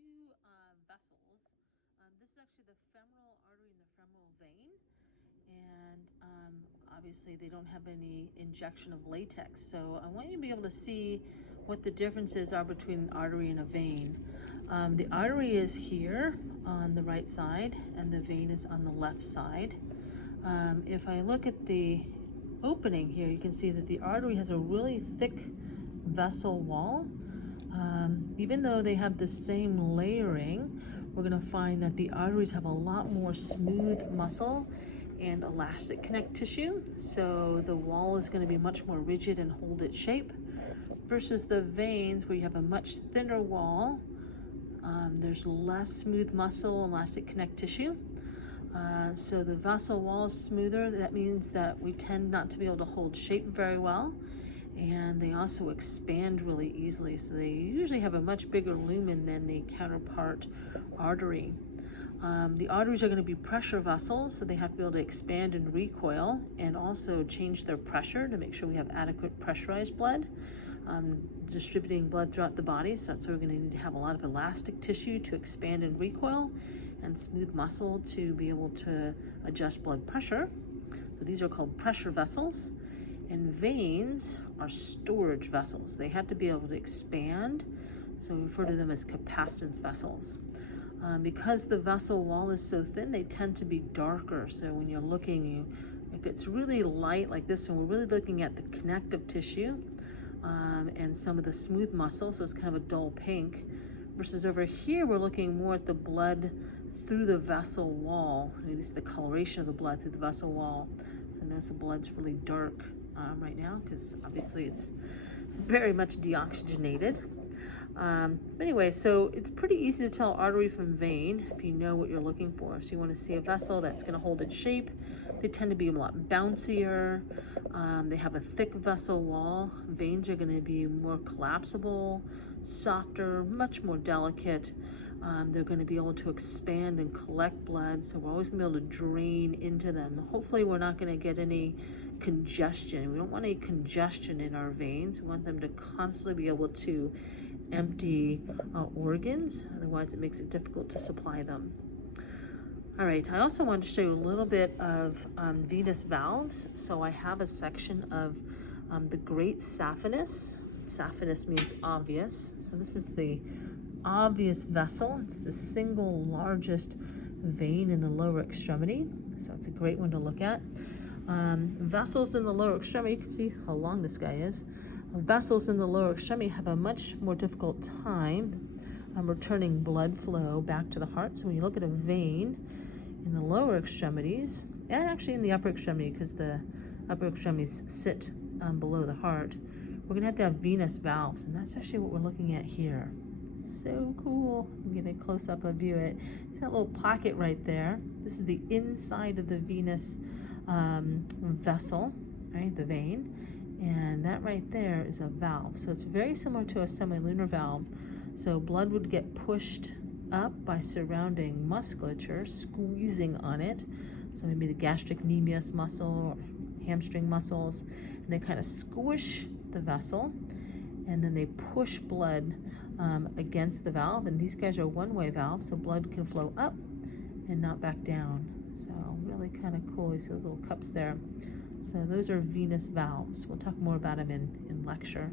two vessels. This is actually the femoral artery and the femoral vein. And obviously they don't have any injection of latex. So I want you to be able to see what the differences are between an artery and a vein. The artery is here on the right side and the vein is on the left side. If I look at the opening here, you can see that the artery has a really thick vessel wall. Even though they have the same layering, we're going to find that the arteries have a lot more smooth muscle and elastic connect tissue, so the wall is going to be much more rigid and hold its shape, versus the veins where you have a much thinner wall. There's less smooth muscle and elastic connect tissue. So the vessel wall is smoother. That means that we tend not to be able to hold shape very well, and they also expand really easily. So they usually have a much bigger lumen than the counterpart artery. The arteries are going to be pressure vessels, so they have to be able to expand and recoil and also change their pressure to make sure we have adequate pressurized blood, distributing blood throughout the body. So that's why we're going to need to have a lot of elastic tissue to expand and recoil and smooth muscle to be able to adjust blood pressure. So these are called pressure vessels. And veins are storage vessels. They have to be able to expand, so we refer to them as capacitance vessels. Because the vessel wall is so thin, they tend to be darker. So when you're looking, if it's really light like this one, we're really looking at the connective tissue and some of the smooth muscle, so it's kind of a dull pink. Versus over here, we're looking more at the blood through the vessel wall. I mean, this is the coloration of the blood through the vessel wall. And as the blood's really dark right now, because obviously it's very much deoxygenated. But anyway, so it's pretty easy to tell artery from vein if you know what you're looking for. So you want to see a vessel that's going to hold its shape. They tend to be a lot bouncier. They have a thick vessel wall. Veins are going to be more collapsible, softer, much more delicate. They're going to be able to expand and collect blood, so we're always going to be able to drain into them. Hopefully we're not going to get any congestion. We don't want any congestion in our veins. We want them to constantly be able to empty organs, otherwise it makes it difficult to supply them. All right, I also wanted to show you a little bit of venous valves. So I have a section of the great saphenous. Saphenous means obvious. So this is the obvious vessel. It's the single largest vein in the lower extremity. So it's a great one to look at. Vessels in the lower extremity, you can see how long this guy is. Vessels in the lower extremity have a much more difficult time returning blood flow back to the heart. So when you look at a vein in the lower extremities, and actually in the upper extremity, because the upper extremities sit below the heart, we're going to have venous valves, and that's actually what we're looking at here. So cool. I'm getting a close-up of view it. It's that little pocket right there. This is the inside of the venous vessel, right, the vein, and that right there is a valve. So it's very similar to a semilunar valve. So blood would get pushed up by surrounding musculature, squeezing on it. So maybe the gastrocnemius muscle or hamstring muscles, and they kind of squish the vessel, and then they push blood against the valve. And these guys are one-way valves, so blood can flow up and not back down. So really kind of cool. You see those little cups there. So those are venous valves. We'll talk more about them in lecture.